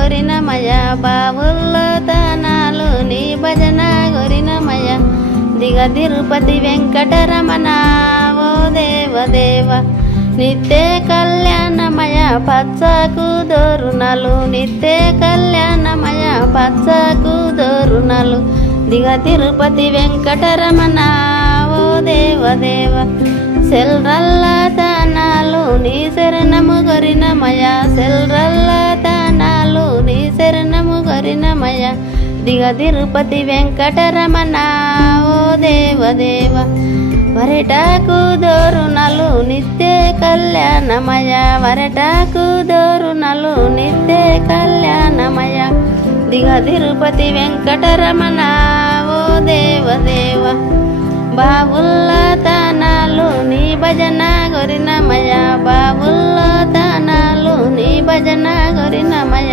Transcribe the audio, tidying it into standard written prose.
గొరినమయ బావుల్లో తానాలు నీ భజన గొరినమయ దిగ తిరుపతి వెంకటరమణ ఓ దేవదేవ నిత్య కళ్యాణమయ పచ్చకు దోరుణలు నిత్య కళ్యాణమయ పచ్చకు దోరుణలు దిగ తిరుపతి వెంకటరమణ ఓ దేవదేవ సెల్రల్ల తానాలు నీ శరణము గొరినమయ సెల్రల్ల తానాలు నీ శరణము గొరినమయ దిగ తిరుపతి వెంకటరమణ ఓ దేవదేవ వరటాకు దోరుణలు నిత్య కళ్యాణమయ వరటాకు దోరుణలు నిత్య కళ్యాణమయ దిగ తిరుపతి వెంకటరమణ ఓ దేవదేవ బావుల్ల తానాలు నీ భజన గొరినమయ బావుల్ల తానాలు నీ భజన గొరినమయ